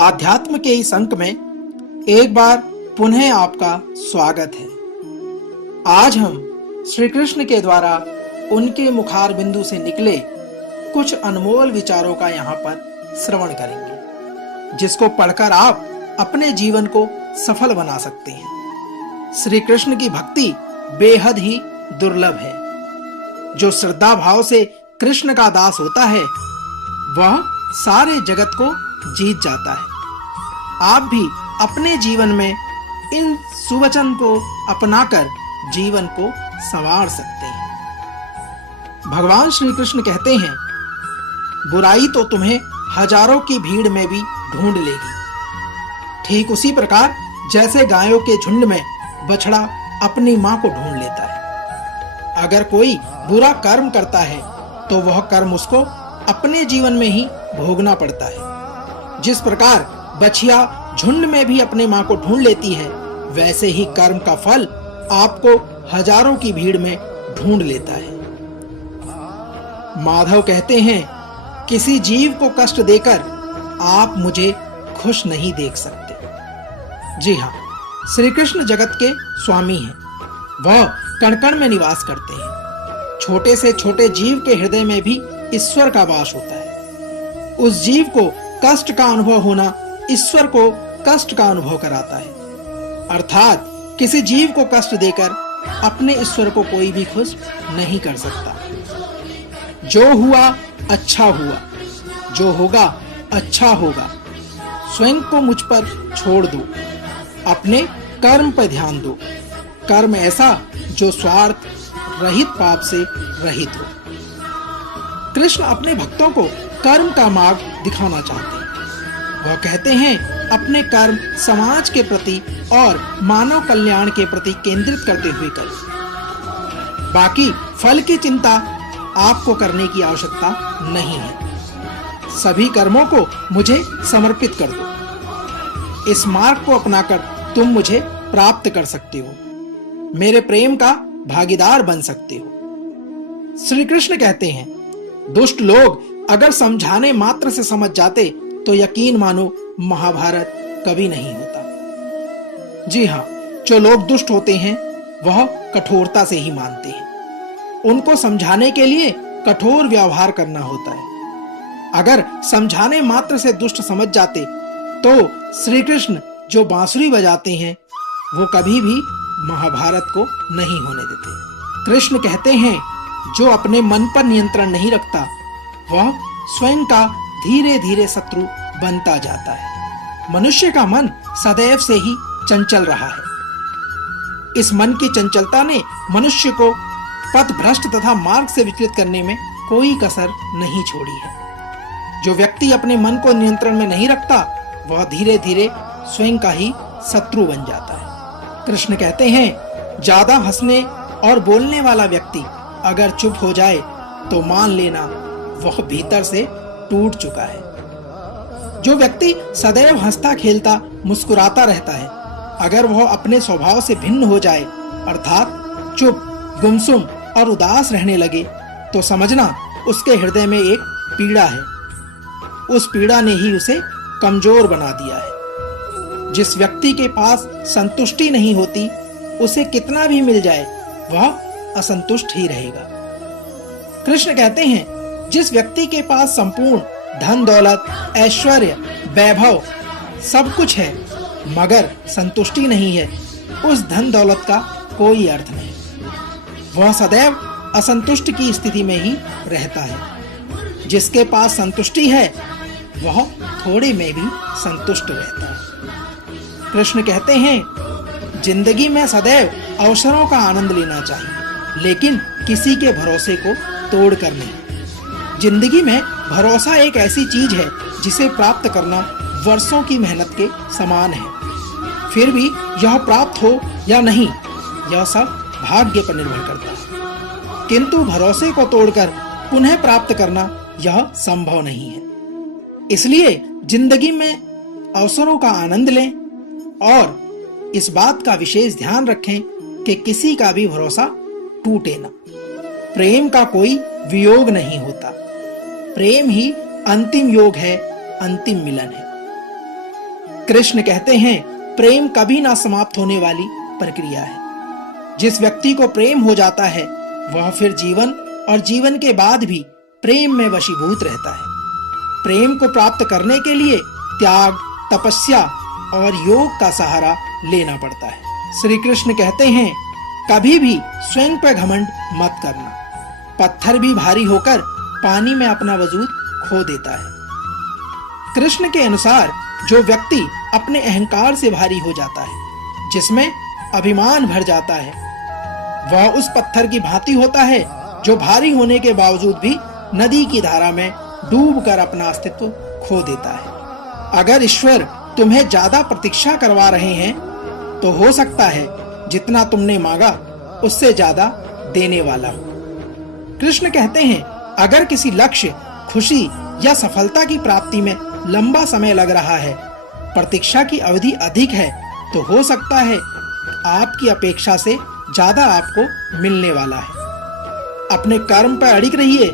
आध्यात्म के इस अंक में एक बार पुनः आपका स्वागत है। आज हम श्री कृष्ण के द्वारा उनके मुखार बिंदु से निकले कुछ अनमोल विचारों का यहाँ पर श्रवण करेंगे, जिसको पढ़कर आप अपने जीवन को सफल बना सकते हैं। श्री कृष्ण की भक्ति बेहद ही दुर्लभ है। जो श्रद्धा भाव से कृष्ण का दास होता है वह सारे जगत को जीत जाता है। आप भी अपने जीवन में इन सुवचन को अपनाकर जीवन को संवार सकते हैं। भगवान श्री कृष्ण कहते हैं, बुराई तो तुम्हें हजारों की भीड़ में भी ढूंढ लेगी। ठीक उसी प्रकार जैसे गायों के झुंड में बछड़ा अपनी मां को ढूंढ लेता है। अगर कोई बुरा कर्म करता है तो वह कर्म उसको अपने जीवन में ही भोगना पड़ता है। जिस प्रकार बछिया झुंड में भी अपने मां को ढूंढ लेती है, वैसे ही कर्म का फल आपको हजारों की भीड़ में ढूंढ लेता है। माधव कहते हैं, किसी जीव को कष्ट देकर आप मुझे खुश नहीं देख सकते। जी हाँ, श्री कृष्ण जगत के स्वामी हैं। वह कण-कण में निवास करते हैं। छोटे से छोटे जीव के हृदय में भी ईश्वर का वास होता है। उस जीव को कष्ट का अनुभव होना ईश्वर को कष्ट का अनुभव कराता है। अर्थात किसी जीव को कष्ट देकर अपने ईश्वर को कोई भी खुश नहीं कर सकता। जो हुआ अच्छा हुआ, जो होगा अच्छा होगा। स्वयं को मुझ पर छोड़ दो, अपने कर्म पर ध्यान दो। कर्म ऐसा जो स्वार्थ रहित पाप से रहित हो। कृष्ण अपने भक्तों को कर्म का मार्ग दिखाना चाहते हैं। वह कहते हैं, अपने कर्म समाज के प्रति और मानव कल्याण के प्रति केंद्रित करते हुए करो। बाकी फल की चिंता आपको करने की आवश्यकता नहीं है। सभी कर्मों को मुझे समर्पित कर दो। इस मार्ग को अपनाकर तुम मुझे प्राप्त कर सकते हो, मेरे प्रेम का भागीदार बन सकते हो। श्री कृष्ण कहते हैं, दुष्ट लोग अगर समझाने मात्र से समझ जाते तो यकीन मानो महाभारत कभी नहीं होता। जी हाँ, जो लोग दुष्ट होते हैं वह कठोरता से ही मानते हैं। उनको समझाने के लिए कठोर व्यवहार करना होता है। अगर समझाने मात्र से दुष्ट समझ जाते तो श्री कृष्ण जो बांसुरी बजाते हैं वो कभी भी महाभारत को नहीं होने देते। कृष्ण कहते हैं, जो अपने मन पर नियंत्रण नहीं रखता वह स्वयं का धीरे धीरे शत्रु बनता जाता है। मनुष्य का मन सदैव से ही चंचल रहा है। इस मन की चंचलता ने मनुष्य को पथ भ्रष्ट तथा मार्ग से विचलित करने में कोई कसर नहीं छोड़ी है। जो व्यक्ति अपने मन को नियंत्रण में नहीं रखता वह धीरे धीरे स्वयं का ही शत्रु बन जाता है। कृष्ण कहते हैं, ज्यादा हंसने और बोलने वाला व्यक्ति अगर चुप हो जाए तो मान लेना वह भीतर से टूट चुका है। जो व्यक्ति सदैव हंसता खेलता मुस्कुराता रहता है, अगर वह अपने स्वभाव से भिन्न हो जाए अर्थात चुप, गुमसुम और उदास रहने लगे तो समझना उसके हृदय में एक पीड़ा है। उस पीड़ा ने ही उसे कमजोर बना दिया है। जिस व्यक्ति के पास संतुष्टि नहीं होती, उसे कितना भी मिल जाए वह असंतुष्ट ही रहेगा। कृष्ण कहते हैं, जिस व्यक्ति के पास संपूर्ण धन दौलत, ऐश्वर्य, वैभव सब कुछ है मगर संतुष्टि नहीं है, उस धन दौलत का कोई अर्थ नहीं। वह सदैव असंतुष्ट की स्थिति में ही रहता है। जिसके पास संतुष्टि है वह थोड़े में भी संतुष्ट रहता है। कृष्ण कहते हैं, जिंदगी में सदैव अवसरों का आनंद लेना चाहिए, लेकिन किसी के भरोसे को तोड़कर नहीं। जिंदगी में भरोसा एक ऐसी चीज है जिसे प्राप्त करना वर्षों की मेहनत के समान है। फिर भी यह प्राप्त हो या नहीं, यह सब भाग्य पर निर्भर करता है। किंतु भरोसे को तोड़कर पुनः प्राप्त करना यह संभव नहीं है। इसलिए जिंदगी में अवसरों का आनंद लें और इस बात का विशेष ध्यान रखें कि किसी का भी भरोसा टूटे ना। प्रेम का कोई वियोग नहीं होता। प्रेम ही अंतिम योग है, अंतिम मिलन है। कृष्ण कहते हैं, प्रेम कभी ना समाप्त होने वाली प्रक्रिया है। जिस व्यक्ति को प्रेम हो जाता है वह फिर जीवन और जीवन के बाद भी प्रेम में वशीभूत रहता है। प्रेम को प्राप्त करने के लिए त्याग, तपस्या और योग का सहारा लेना पड़ता है। श्री कृष्ण कहते हैं, कभी भी स्वयं पर घमंड मत करना। पत्थर भी भारी होकर पानी में अपना वजूद खो देता है। कृष्ण के अनुसार जो व्यक्ति अपने अहंकार से भारी हो जाता है, जिसमें अभिमान भर जाता है, वह उस पत्थर की भांति होता है जो भारी होने के बावजूद भी नदी की धारा में डूबकर अपना अस्तित्व खो देता है। अगर ईश्वर तुम्हें ज्यादा प्रतीक्षा करवा रहे हैं तो हो सकता है जितना तुमने मांगा उससे ज्यादा देने वाला हो। कृष्ण कहते हैं, अगर किसी लक्ष्य, खुशी या सफलता की प्राप्ति में लंबा समय लग रहा है, प्रतीक्षा की अवधि अधिक है, तो हो सकता है आपकी अपेक्षा से ज्यादा आपको मिलने वाला है। अपने कर्म पर अड़िग रहिए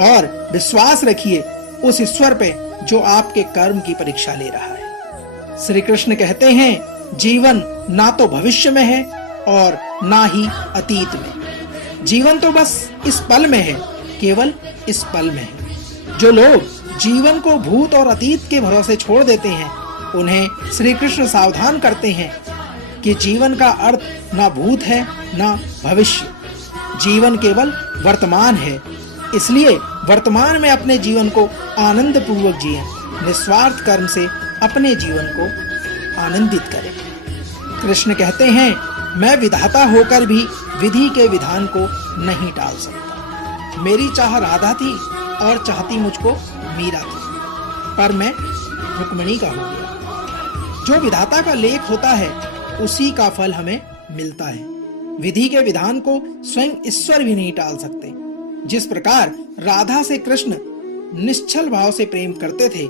और विश्वास रखिए उस ईश्वर पे जो आपके कर्म की परीक्षा ले रहा है। श्री कृष्ण कहते हैं, जीवन ना तो भविष्य में है और ना ही अतीत में। जीवन तो बस इस पल में है, केवल इस पल में है। जो लोग जीवन को भूत और अतीत के भरोसे छोड़ देते हैं, उन्हें श्री कृष्ण सावधान करते हैं कि जीवन का अर्थ ना भूत है ना भविष्य। जीवन केवल वर्तमान है, इसलिए वर्तमान में अपने जीवन को आनंद पूर्वक जिएं, निस्वार्थ कर्म से अपने जीवन को आनंदित करें। कृष्ण कहते हैं, मैं विधाता होकर भी विधि के विधान को नहीं टाल सकता। मेरी चाह राधा थी और चाहती मुझको मीरा थी, पर मैं रुक्मिणी का हो गया। जो विधाता का लेख होता है उसी का फल हमें मिलता है। विधि के विधान को स्वयं ईश्वर भी नहीं टाल सकते। जिस प्रकार राधा से कृष्ण निश्चल भाव से प्रेम करते थे,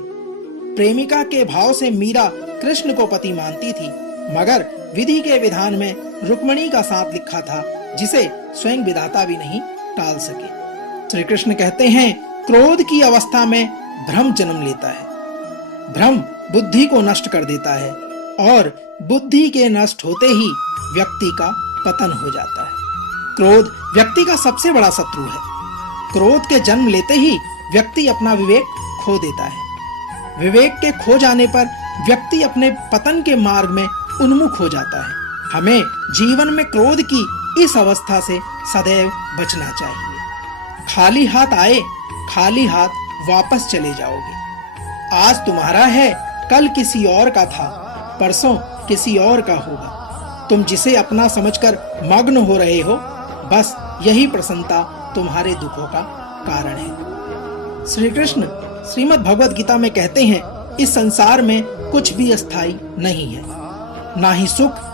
प्रेमिका के भाव से मीरा कृष्ण को पति मानती थी, मगर विधि के विधान में रुक्मिणी का साथ लिखा था, जिसे स्वयं विधाता भी नहीं टाल सके। श्री कृष्ण कहते हैं, क्रोध की अवस्था में भ्रम जन्म लेता है। भ्रम बुद्धि को नष्ट कर देता है और बुद्धि के नष्ट होते ही व्यक्ति का पतन हो जाता है। क्रोध व्यक्ति का सबसे बड़ा शत्रु है। क्रोध के जन्म लेते ही व्यक्ति अपना विवेक खो देता है। विवेक के खो जाने पर व्यक्ति अपने पतन के मार्ग में उन्मुख हो जाता है। हमें जीवन में क्रोध की इस अवस्था से सदैव बचना चाहिए। खाली हाथ आए, खाली हाथ वापस चले जाओगे। आज तुम्हारा है, कल किसी और का था, परसों किसी और का होगा। तुम जिसे अपना समझकर मग्न हो रहे हो, बस यही प्रसन्नता तुम्हारे दुखों का कारण है। श्री कृष्ण श्रीमद् भगवद गीता में कहते हैं, इस संसार में कुछ भी अस्थाई नहीं है, ना ही सुख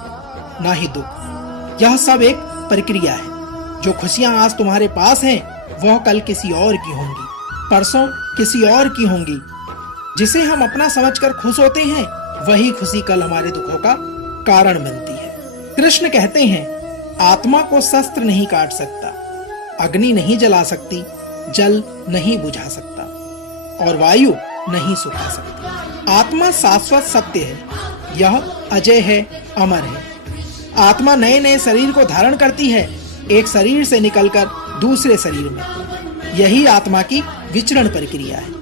ना ही दुख। यह सब एक प्रक्रिया है। जो खुशियां आज तुम्हारे पास हैं, वह कल किसी और की होंगी, परसों किसी और की होंगी। जिसे हम अपना समझकर खुश होते हैं, वही खुशी कल हमारे दुखों का कारण बनती है। कृष्ण कहते हैं, आत्मा को शस्त्र नहीं काट सकता, अग्नि नहीं जला सकती, जल नहीं बुझा सकता और वायु नहीं सुखा सकती। आत्मा शाश्वत सत्य है, यह अजय है, अमर है। आत्मा नए नए शरीर को धारण करती है, एक शरीर से निकलकर दूसरे शरीर में। यही आत्मा की विचरण प्रक्रिया है।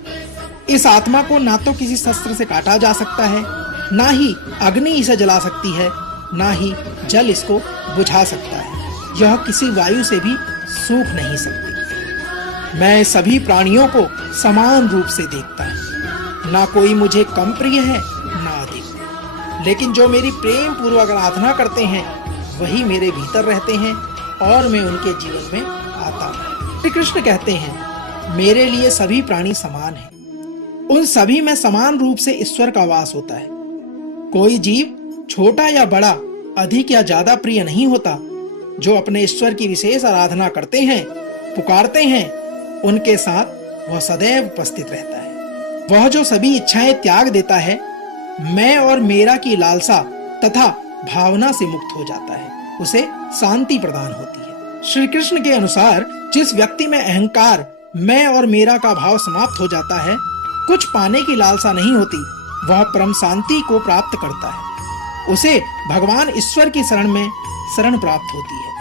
इस आत्मा को ना तो किसी शस्त्र से काटा जा सकता है, ना ही अग्नि इसे जला सकती है, ना ही जल इसको बुझा सकता है। यह किसी वायु से भी सूख नहीं सकती। मैं सभी प्राणियों को समान रूप से देखता हूँ, ना कोई मुझे कम प्रिय है ना अधिक। लेकिन जो मेरी प्रेम पूर्वक आराधना करते हैं, वही मेरे भीतर रहते हैं और मैं उनके जीवन में आता हूँ। श्री कृष्ण कहते हैं, मेरे लिए सभी प्राणी समान हैं। उन सभी में समान रूप से ईश्वर का वास होता है। कोई जीव छोटा या बड़ा, अधिक या ज्यादा प्रिय नहीं होता। जो अपने ईश्वर की विशेष आराधना करते हैं, पुकारते हैं, उनके साथ वह सदैव उपस्थित रहता है। वह जो सभी इच्छाएं त्याग देता है, मैं और मेरा की लालसा तथा भावना से मुक्त हो जाता है, उसे शांति प्रदान होती है। श्री कृष्ण के अनुसार जिस व्यक्ति में अहंकार, मैं और मेरा का भाव समाप्त हो जाता है, कुछ पाने की लालसा नहीं होती, वह परम शांति को प्राप्त करता है। उसे भगवान ईश्वर की शरण प्राप्त होती है।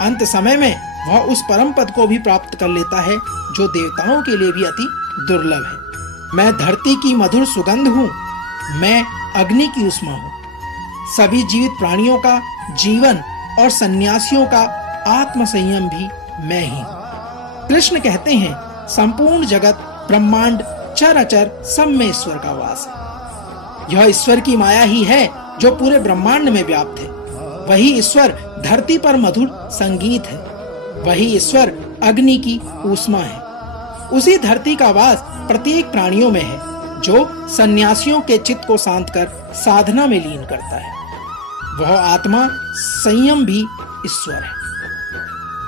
अंत समय में वह उस परम पद को भी प्राप्त कर लेता है जो देवताओं के लिए भी अति दुर्लभ है। मैं धरती की मधुर सुगंध हूँ, मैं अग्नि की उष्मा हूँ। सभी जीवित प्राणियों का जीवन और सन्यासियों का आत्म संयम भी मैं ही हूँ। कृष्ण कहते हैं, संपूर्ण जगत ब्रह्मांड चराचर सब में ईश्वर का वास है। यह ईश्वर की माया ही है जो पूरे ब्रह्मांड में व्याप्त है। वही ईश्वर धरती पर मधुर संगीत है। वही ईश्वर अग्नि की ऊष्मा है। उसी धरती का वास प्रत्येक प्राणियों में है जो सन्यासियों के चित्त को शांत कर साधना में लीन करता है। वह आत्मा संयम भी ईश्वर है।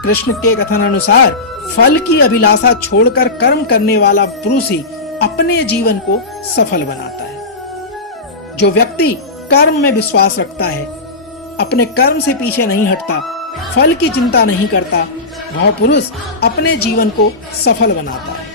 कृष्ण के कथन अनुसार फल की अभिलाषा छोड़कर कर्म करने वाला पुरुष ही अपने जीवन को सफल बनाता है। जो व्यक्ति कर्म में विश्वास रखता है, अपने कर्म से पीछे नहीं हटता, फल की चिंता नहीं करता, वह पुरुष अपने जीवन को सफल बनाता है।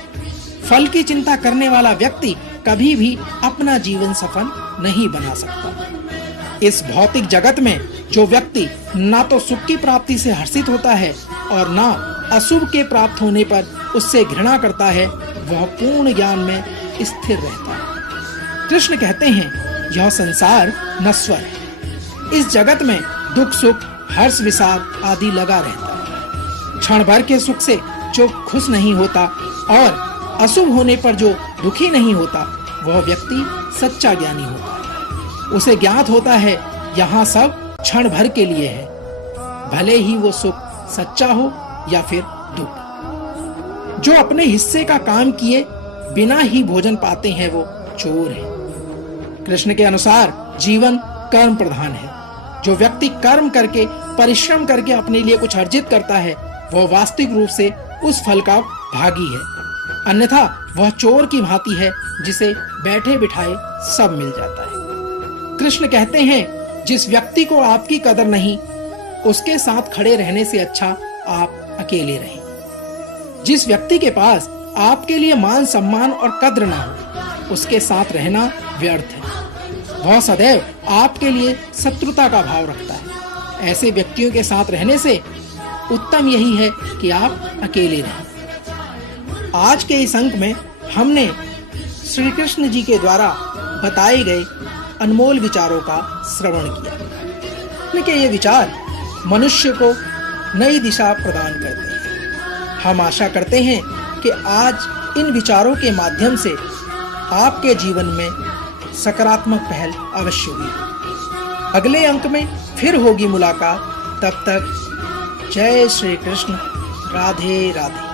फल की चिंता करने वाला व्यक्ति कभी भी अपना जीवन सफल नहीं बना सकता। इस भौतिक जगत में जो व्यक्ति ना तो सुख की प्राप्ति से हर्षित होता है और ना अशुभ के प्राप्त होने पर उससे घृणा करता है, वह पूर्ण ज्ञान में स्थिर रहता है। कृष्ण कहते हैं, यह संसार नश्वर है। इस जगत में दुख सुख हर्ष विषाद आदि लगा रहता है। क्षण भर के सुख से जो खुश नहीं होता और अशुभ होने पर जो दुखी नहीं होता, वह व्यक्ति सच्चा ज्ञानी होता है। उसे ज्ञात होता है यहाँ सब क्षण भर के लिए है, भले ही वो सुख सच्चा हो या फिर दुख। जो अपने हिस्से का काम किए बिना ही भोजन पाते हैं, वो चोर है। कृष्ण के अनुसार जीवन कर्म प्रधान है। जो व्यक्ति कर्म करके परिश्रम करके अपने लिए कुछ अर्जित करता है, वह वास्तविक रूप से उस फल का भागी है। अन्यथा वह चोर की भांति है जिसे बैठे बिठाए सब मिल जाता है। कृष्ण कहते हैं, जिस व्यक्ति को आपकी कदर नहीं, उसके साथ खड़े रहने से अच्छा आप अकेले रहें। जिस व्यक्ति के पास आपके लिए मान सम्मान और कद्र ना हो, उसके साथ रहना व्यर्थ है। वह सदैव आपके लिए शत्रुता का भाव रखता है। ऐसे व्यक्तियों के साथ रहने से उत्तम यही है कि आप अकेले रहें। आज के इस अंक में हमने श्री कृष्ण जी के द्वारा बताए गए अनमोल विचारों का श्रवण किया। इनके ये विचार मनुष्य को नई दिशा प्रदान करते हैं। हम आशा करते हैं कि आज इन विचारों के माध्यम से आपके जीवन में सकारात्मक पहल अवश्य हुई। अगले अंक में फिर होगी मुलाकात। तब तक जय श्री कृष्ण, राधे राधे।